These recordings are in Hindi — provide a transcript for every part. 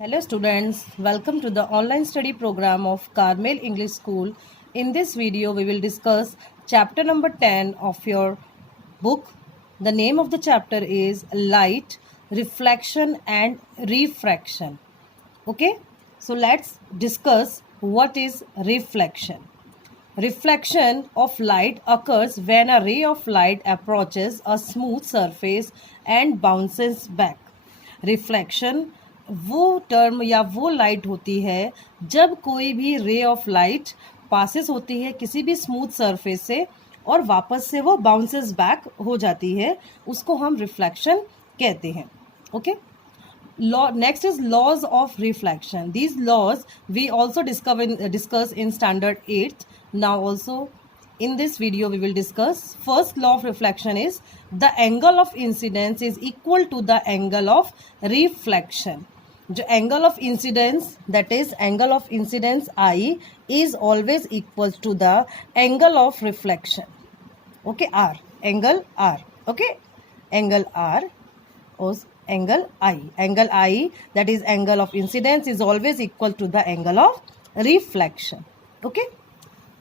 Hello students, welcome to the online study program of Carmel English School. In this video we will discuss chapter number 10 of your book. The name of the chapter is Light, Reflection and Refraction. Okay, so let's discuss what is reflection. Reflection of light occurs when a ray of light approaches a smooth surface and bounces back. Reflection वो टर्म या वो लाइट होती है जब कोई भी रे ऑफ लाइट पासेस होती है किसी भी स्मूथ सरफेस से और वापस से वो बाउंसेस बैक हो जाती है, उसको हम रिफ्लेक्शन कहते हैं. Okay, next is laws of reflection. These laws we also discuss in standard 8th. Now also in this video we will discuss. First law of reflection is the angle of incidence is equal to the angle of reflection. जो angle of incidence, that is angle of incidence I, is always equal to the angle of reflection. Okay, R, angle R. Okay, angle R or angle I, that is angle of incidence, is always equal to the angle of reflection. Okay,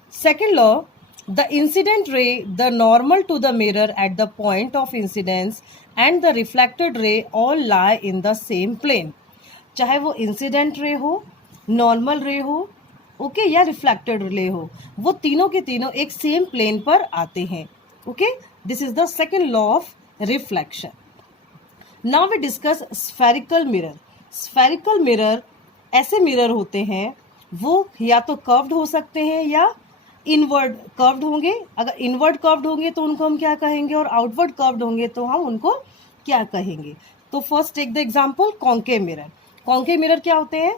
second law, the incident ray, the normal to the mirror at the point of incidence and the reflected ray all lie in the same plane. चाहे वो इंसिडेंट रे हो, नॉर्मल रे हो, ओके, या रिफ्लेक्टेड रे हो, वो तीनों के तीनों एक सेम प्लेन पर आते हैं. Okay, this is the second law of reflection. Now we discuss spherical mirror. Spherical mirror ऐसे मिरर होते हैं, वो या तो कर्व्ड हो सकते हैं या इनवर्ड कर्व्ड होंगे. अगर इनवर्ड कर्व्ड होंगे तो उनको हम क्या कहेंगे, और आउटवर्ड कर्व्ड होंगे तो हम उनको क्या कहेंगे. तो first take the example concave mirror. Concave mirror क्या होते हैं?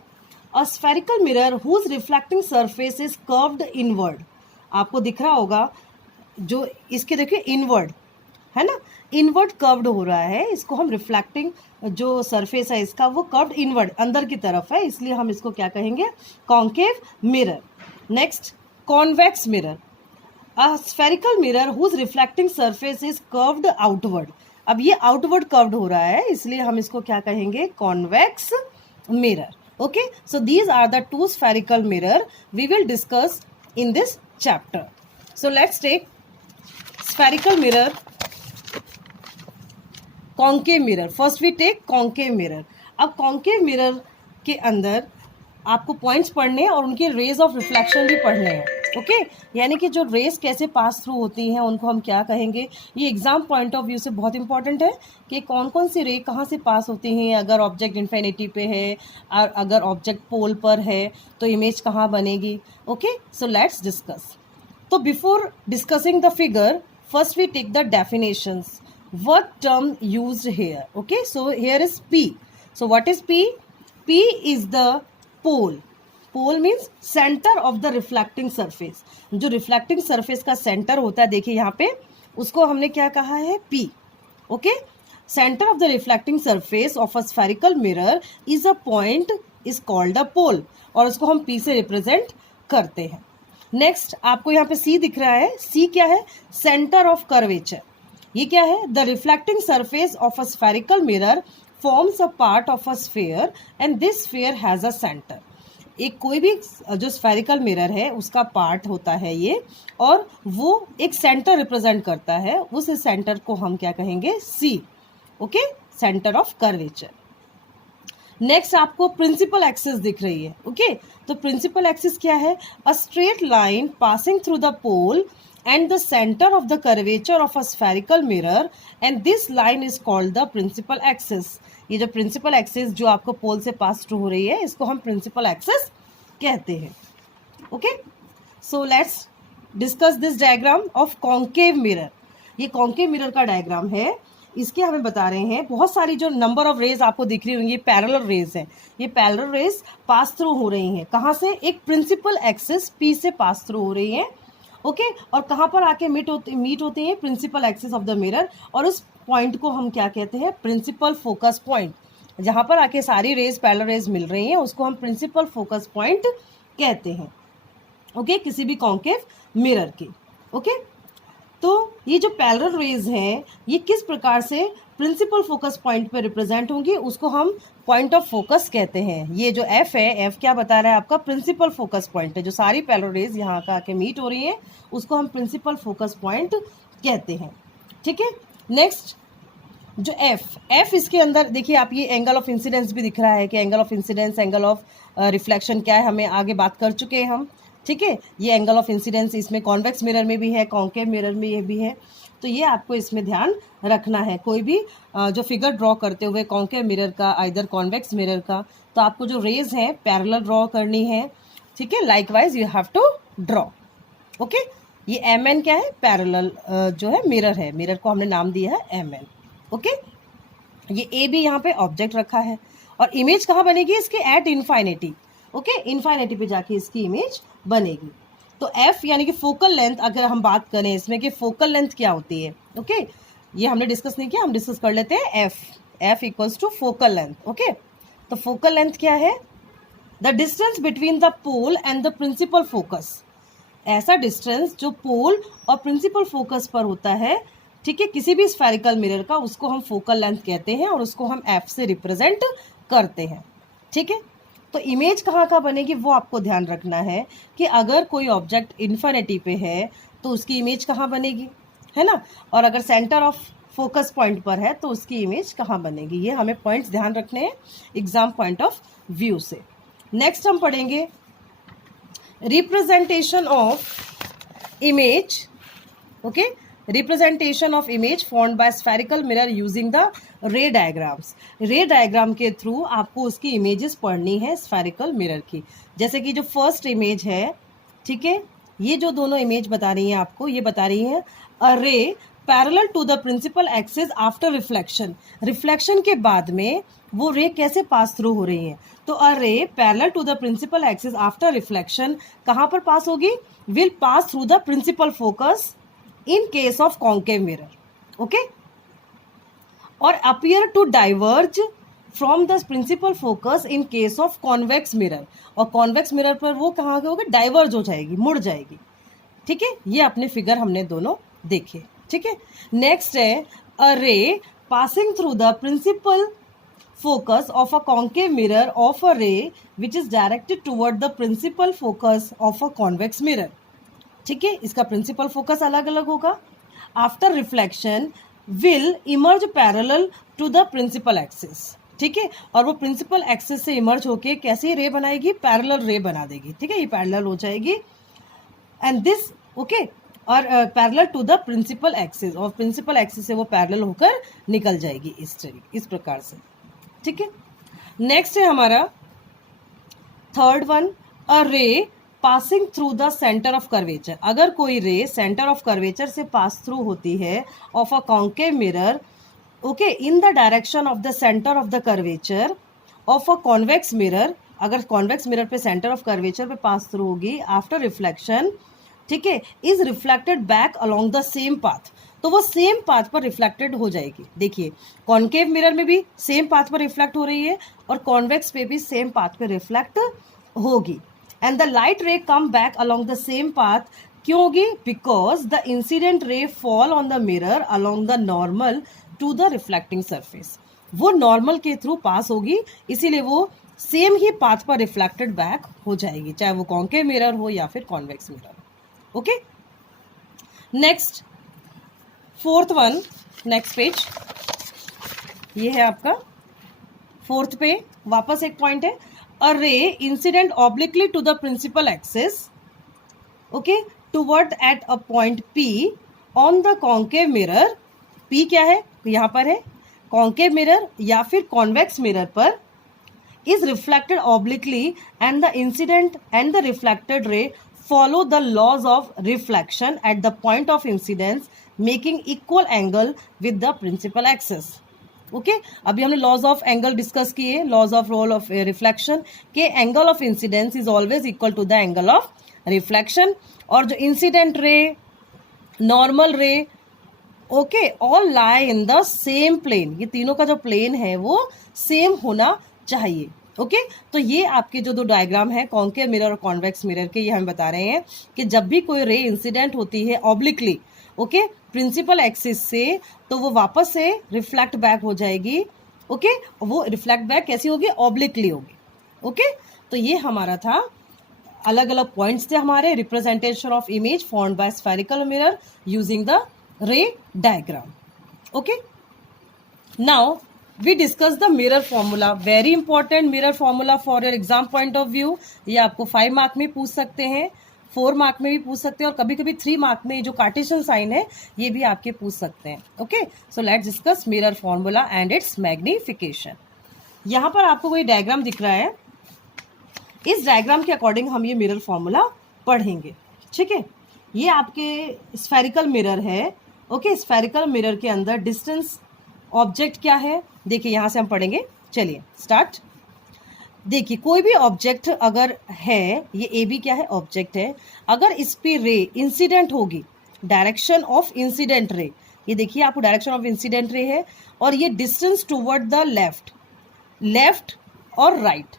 A spherical mirror whose reflecting surface is curved inward. आपको दिख रहा होगा जो इसके देखिए इनवर्ड है ना, इनवर्ड कर्व्ड हो रहा है, इसको हम रिफ्लेक्टिंग जो सरफेस है इसका वो कर्व्ड इनवर्ड अंदर की तरफ है, इसलिए हम इसको क्या कहेंगे, concave mirror. Next, convex mirror. A spherical mirror whose reflecting surface is curved outward. अब ये आउटवर्ड कर्व्ड हो रहा है, इसलिए हम इसको क्या कहेंगे, convex mirror. Okay, so these are the two spherical mirror we will discuss in this chapter. So let's take spherical mirror, concave mirror. First we take concave mirror. अब concave mirror के अंदर आपको पॉइंट्स पढ़ने हैं और उनके रेज ऑफ रिफ्लेक्शन भी पढ़ने हैं. ओके, यानी कि जो रेज कैसे पास थ्रू होती हैं उनको हम क्या कहेंगे. ये एग्जाम पॉइंट ऑफ व्यू से बहुत इंपॉर्टेंट है कि कौन कौन सी रे कहाँ से पास होती हैं. अगर ऑब्जेक्ट इन्फिनिटी पे है और अगर ऑब्जेक्ट पोल पर है तो इमेज कहाँ बनेगी. Okay, so let's discuss. तो before discussing the figure, first we take the definitions. What term used here. Okay, so here is P. So what is P? P is the pole. Pole means centre of the reflecting surface. जो रिफ्लेक्टिंग सरफेस का सेंटर होता है, देखिए यहाँ पे, उसको हमने क्या कहा है, P. Okay, centre of the reflecting surface of a spherical mirror is a point is called a pole, और उसको हम पी से रिप्रेजेंट करते हैं. नेक्स्ट, आपको यहाँ पे सी दिख रहा है. सी क्या है? Centre of curvature. ये क्या है? The reflecting surface of a spherical mirror forms a part of a sphere and this sphere has a center. एक कोई भी जो स्फेरिकल मिरर है उसका पार्ट होता है ये, और वो एक सेंटर रिप्रेजेंट करता है. उस सेंटर को हम क्या कहेंगे, C. Okay, centre of curvature. Next आपको प्रिंसिपल एक्सिस दिख रही है. ओके, तो प्रिंसिपल एक्सिस क्या है? A straight line passing through the pole and the center of the curvature of a spherical mirror and this line is called the principal axis. ये जो principal axis जो आपको पोल से पास थ्रू हो रही है, इसको हम principal axis कहते हैं. Okay, so let's discuss this diagram of concave mirror. ये concave mirror का डायग्राम है. इसके हमें बता रहे हैं बहुत सारी जो नंबर ऑफ रेज आपको दिख रही होंगी, ये पैरेलल रेज है. ये पैरेलल रेज पास थ्रू हो रही हैं. कहाँ से? एक प्रिंसिपल एक्सिस पी से पास थ्रू हो रही है. ओके, और कहाँ पर आके मीट होती हैं, principal axis of the mirror, और उस पॉइंट को हम क्या कहते हैं, प्रिंसिपल फोकस पॉइंट. जहाँ पर आके सारी रेज पैरेलल रेज मिल रही हैं उसको हम प्रिंसिपल फोकस पॉइंट कहते हैं. ओके, किसी भी कॉन्केव मिरर की. ओके, तो ये जो पैरेलल रेज हैं ये किस प्रकार से प्रिंसिपल फोकस पॉइंट पे रिप्रेजेंट होंगी, उसको हम पॉइंट ऑफ फोकस कहते हैं। ये जो एफ है, एफ क्या बता रहा है, आपका प्रिंसिपल फोकस पॉइंट है। जो सारी पैरेलल रेज यहाँ का आके मीट हो रही हैं उसको हम प्रिंसिपल फोकस पॉइंट कहते हैं। ठीक है, नेक्स्ट जो एफ इसके अंदर देखिए आप, ये एंगल ऑफ इंसिडेंस भी दिख रहा है कि angle of incidence, angle of reflection क्या है, हमें आगे बात कर चुके हैं हम। ठीक है, ये एंगल ऑफ इंसिडेंस इसमें कॉन्वेक्स मिरर में भी है, कॉन्केव मिरर में ये भी है, तो ये आपको इसमें ध्यान रखना है। कोई भी जो फिगर ड्रॉ करते हुए कॉन्केव मिरर का, आइदर कॉन्वेक्स मिरर का, तो आपको जो रेज हैं पैरेलल ड्रॉ करनी है। ठीक है, likewise you have to draw. Okay, ये एम एन क्या है, पैरेलल जो है मिरर है, मिरर को हमने नाम दिया है एम एन। ओके, ये ए भी यहाँ पे ऑब्जेक्ट रखा है और इमेज कहाँ बनेगी इसके, एट इन्फाइनिटी। ओके, इन्फाइनिटी पे जाके इसकी इमेज बनेगी। तो एफ यानी कि फोकल लेंथ, अगर हम बात करें इसमें कि फोकल लेंथ क्या होती है, ओके, ये हमने डिस्कस नहीं किया, हम डिस्कस कर लेते हैं। F equals to focal length. Okay, तो फोकल लेंथ क्या है, the distance between the pole and the principal focus. ऐसा डिस्टेंस जो पोल और प्रिंसिपल फोकस पर होता है, ठीक है, किसी भी स्फेरिकल मिरर का, उसको हम फोकल लेंथ कहते हैं और उसको हम एफ से रिप्रेजेंट करते हैं। ठीक है, तो इमेज कहाँ का बनेगी वो आपको ध्यान रखना है कि अगर कोई ऑब्जेक्ट इन्फिनिटी पे है तो उसकी इमेज कहाँ बनेगी, है ना, और अगर सेंटर ऑफ फोकस पॉइंट पर है तो उसकी इमेज कहाँ बनेगी। ये हमें पॉइंट्स ध्यान रखने हैं एग्जाम पॉइंट ऑफ व्यू से। नेक्स्ट हम पढ़ेंगे representation of image. Okay, representation of image formed by spherical mirror using the रे डायग्राम्स। रे डायग्राम के थ्रू आपको उसकी इमेजेस पढ़नी है स्फेरिकल मिरर की। जैसे कि जो फर्स्ट इमेज है, ठीक है, ये जो दोनों इमेज बता रही हैं आपको, ये बता रही हैं a ray parallel to the principal axis after reflection. Reflection के बाद में वो रे कैसे पास थ्रू हो रही है, तो a ray parallel to the principal axis after reflection कहाँ पर पास होगी, will pass through the principal focus in case of concave mirror, okay, or appear to diverge from the principal focus in case of convex mirror। और convex mirror पर वो कहाँ होगी, डाइवर्ज हो जाएगी, मुड़ जाएगी। ठीक है, ये अपने फिगर हमने दोनों देखे। ठीक है, नेक्स्ट है a ray passing through the principal focus of a concave mirror of a ray which is directed toward the principal focus of a convex mirror। ठीक है, इसका प्रिंसिपल फोकस अलग अलग होगा। After reflection will emerge parallel to the principal axis. ठीक है, और वो प्रिंसिपल एक्सिस से इमर्ज होके कैसी रे बनाएगी, पैरेलल रे बना देगी। ठीक है, ये पैरेलल हो जाएगी एंड दिस, ओके, और parallel to the principal axis, और प्रिंसिपल एक्सिस से वो पैरेलल होकर निकल जाएगी इस प्रकार से। ठीक है, नेक्स्ट है हमारा third one, a ray passing through the centre of curvature. अगर कोई रे सेंटर ऑफ कर्वेचर से पास थ्रू होती है of a concave mirror, okay, in the direction of the centre of the curvature of a convex mirror, अगर कॉन्वेक्स मिरर पे सेंटर ऑफ कर्वेचर पे पास थ्रू होगी आफ्टर रिफ्लेक्शन, ठीक है, is reflected back along the same path, तो वो सेम पाथ पर रिफ्लेक्टेड हो जाएगी। देखिए, कॉन्केव मिरर में भी सेम पाथ पर रिफ्लेक्ट हो रही है और कॉन्वेक्स पे भी सेम पाथ पे रिफ्लेक्ट होगी। And the light ray come back along the same path, क्यों होगी, because the incident ray fall on the mirror along the normal to the reflecting surface। वो नॉर्मल के थ्रू पास होगी, इसीलिए वो सेम ही पाथ पर रिफ्लेक्टेड बैक हो जाएगी, चाहे वो कॉन्केव मिरर हो या फिर convex mirror. Okay, next fourth one, next page, ये है आपका फोर्थ पे, वापस एक पॉइंट है, a ray incident obliquely to the principal axis, okay, toward at a point P on the concave mirror। P क्या है, यहाँ पर है concave mirror या फिर convex mirror पर, is reflected obliquely and the incident and the reflected ray follow the laws of reflection at the point of incidence making equal angle with the principal axis। Okay, अभी हमने लॉज ऑफ एंगल डिस्कस किए, laws of role of reflection के angle of incidence is always equal to the angle of reflection, और जो incident ray, normal ray, okay, all lie in the same plane, ये तीनों का जो प्लेन है वो सेम होना चाहिए। ओके, तो ये आपके जो दो डायग्राम है कॉन्केव मिरर और कॉन्वेक्स मिरर के, ये हमें बता रहे हैं कि जब भी कोई रे इंसिडेंट होती है ऑब्लिकली, ओके, प्रिंसिपल एक्सिस से, तो वो वापस से रिफ्लेक्ट बैक हो जाएगी। ओके, वो रिफ्लेक्ट बैक कैसी होगी? ऑब्लिकली होगी। ओके, तो ये हमारा था, अलग अलग पॉइंट्स थे हमारे, representation of image formed by spherical mirror using the रे diagram. Okay, now we discuss the mirror formula, very important mirror formula for your exam point of view। ये आपको 5 मार्क में पूछ सकते हैं, 4 मार्क में भी पूछ सकते हैं, और कभी कभी 3 मार्क में जो कार्टेशियन साइन है ये भी आपके पूछ सकते हैं। Okay, so let's discuss mirror formula and it's magnification. यहाँ पर आपको कोई डायग्राम दिख रहा है, इस डायग्राम के अकॉर्डिंग हम ये मिरर फॉर्मूला पढ़ेंगे। ठीक है, ये आपके स्फेरिकल मिरर है। ओके, स्फेरिकल मिरर के अंदर डिस्टेंस ऑब्जेक्ट क्या है, देखिए यहां से हम पढ़ेंगे। चलिए स्टार्ट। देखिए कोई भी ऑब्जेक्ट अगर है, ये ए बी क्या है? ऑब्जेक्ट है। अगर इस पे रे इंसिडेंट होगी, डायरेक्शन ऑफ इंसिडेंट रे, ये देखिए आपको डायरेक्शन ऑफ इंसिडेंट रे है, और ये distance toward the left, left और राइट।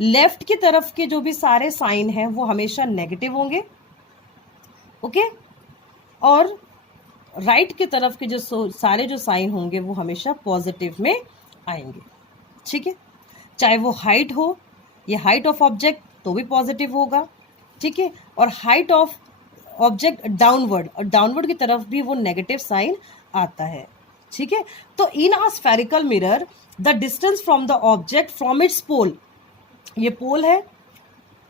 लेफ्ट की तरफ के जो भी सारे साइन हैं वो हमेशा नेगेटिव होंगे। ओके, और राइट की तरफ के जो सारे जो साइन होंगे वो हमेशा पॉजिटिव में आएंगे। ठीक है, चाहे वो हाइट हो, ये हाइट ऑफ ऑब्जेक्ट तो भी पॉजिटिव होगा। ठीक है, और हाइट ऑफ ऑब्जेक्ट डाउनवर्ड, और डाउनवर्ड की तरफ भी वो नेगेटिव साइन आता है। ठीक है, तो in a spherical mirror the distance from the object from its pole, ये पोल है।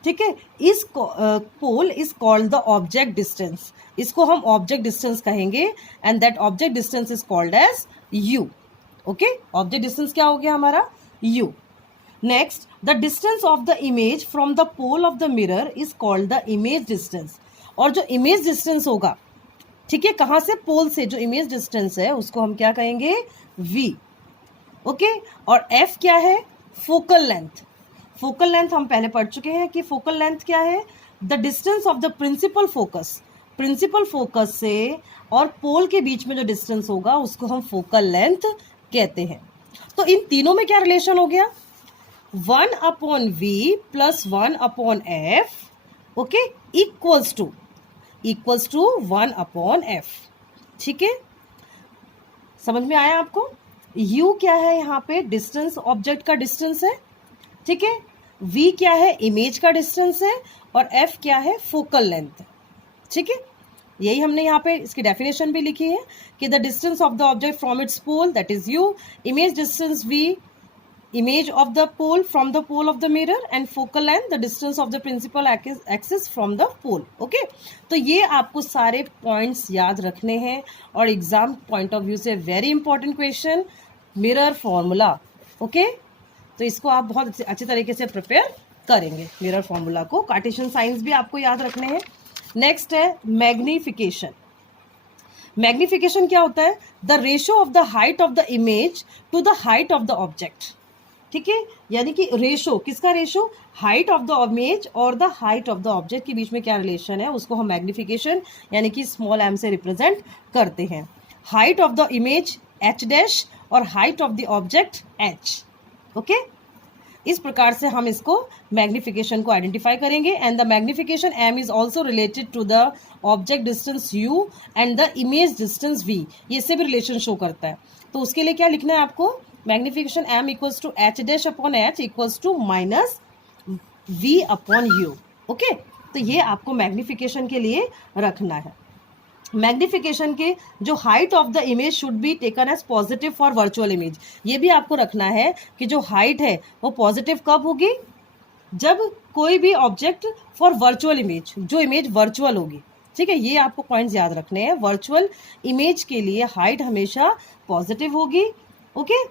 ठीक है, इस pole is called the object distance, इसको हम ऑब्जेक्ट डिस्टेंस कहेंगे, and that object distance is called as u. Okay, object distance क्या हो गया हमारा? U. Next, the distance of the image from the pole of the mirror is called the image distance, और जो इमेज डिस्टेंस होगा, ठीक है, कहां से? पोल से जो इमेज डिस्टेंस है उसको हम क्या कहेंगे? v। ओके, और f क्या है? Focal length. फोकल लेंथ हम पहले पढ़ चुके हैं कि फोकल लेंथ क्या है? The distance of the principal focus, principal focus से और पोल के बीच में जो डिस्टेंस होगा उसको हम फोकल लेंथ कहते हैं। तो इन तीनों में क्या रिलेशन हो गया? 1/v plus 1/f, okay, equals to 1/f। ठीक है, समझ में आया आपको? u क्या है यहाँ पे? डिस्टेंस, ऑब्जेक्ट का डिस्टेंस है। ठीक है, v क्या है? इमेज का डिस्टेंस है, और f क्या है? Focal length. ठीक है, यही हमने यहाँ पे इसकी डेफिनेशन भी लिखी है कि the distance of the object from its pole that is u, image distance v, image of the pole from the pole of the mirror, and focal length the distance of the principal axis from the pole। okay, तो ये आपको सारे पॉइंट्स याद रखने हैं, और एग्जाम पॉइंट ऑफ व्यू से very important question mirror formula. Okay, तो इसको आप बहुत अच्छे तरीके से प्रिपेयर करेंगे। मिरर फॉर्मूला को, कार्टेशियन साइंस भी आपको याद रखने हैं। नेक्स्ट है मैग्निफिकेशन। मैग्निफिकेशन क्या होता है? The ratio of the height of the image to the height of the object. ठीक है, यानी कि रेशो, किसका ratio? Height of the image और the height of the object के बीच में क्या रिलेशन है, उसको हम मैग्निफिकेशन यानी कि स्मॉल m से रिप्रेजेंट करते हैं। Height of the image h dash और height of the object h। Okay, इस प्रकार से हम इसको मैग्निफिकेशन को आइडेंटिफाई करेंगे। And the magnification m is also related to the object distance u and the image distance v, ये इससे भी रिलेशन शो करता है। तो उसके लिए क्या लिखना है आपको? Magnification m equals to h dash upon h equals to minus v upon u। Okay, तो ये आपको मैग्निफिकेशन के लिए रखना है। मैग्निफिकेशन के जो height of the image should be taken as positive for virtual image, ये भी आपको रखना है कि जो हाइट है वो पॉजिटिव कब होगी? जब कोई भी ऑब्जेक्ट फॉर वर्चुअल इमेज, जो इमेज वर्चुअल होगी। ठीक है, ये आपको पॉइंट्स याद रखने हैं। वर्चुअल इमेज के लिए हाइट हमेशा पॉजिटिव होगी। ओके,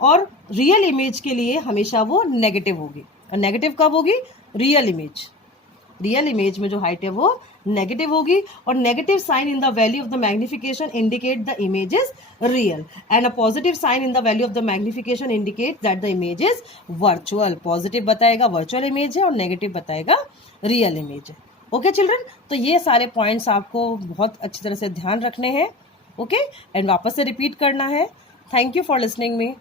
और रियल इमेज के लिए हमेशा वो नेगेटिव होगी। और नेगेटिव कब होगी? रियल इमेज, रियल इमेज में जो हाइट है वो नेगेटिव होगी, और negative sign in the value of the magnification indicate the image is real, and a positive sign in the value of the magnification indicate that the image is virtual. Positive बताएगा वर्चुअल इमेज है, और नेगेटिव बताएगा रियल इमेज है। ओके चिल्ड्रन, तो ये सारे पॉइंट्स आपको बहुत अच्छी तरह से ध्यान रखने हैं। ओके, एंड वापस से रिपीट करना है। Thank you for listening me.